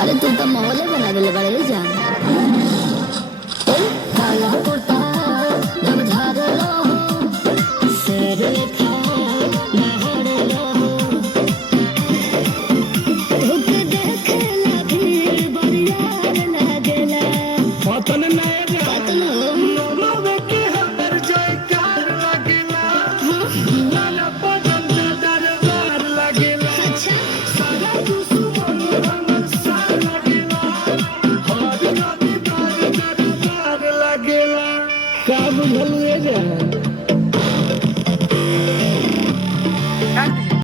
अरे तू तो माहौले बना देले बड़े रे जान। काला कुर्ता जब झाड़लो शेर लेखा लहर लो तुक देखला भीड़ बरियार लागेला पतन नए पतन लोगों के हर जयकार लगेला लाला पतन दरबार लगेला अच्छा सारा दुश्मन हमर सार लगेला हमारी नदी दरबार लगेला का बुझल जान।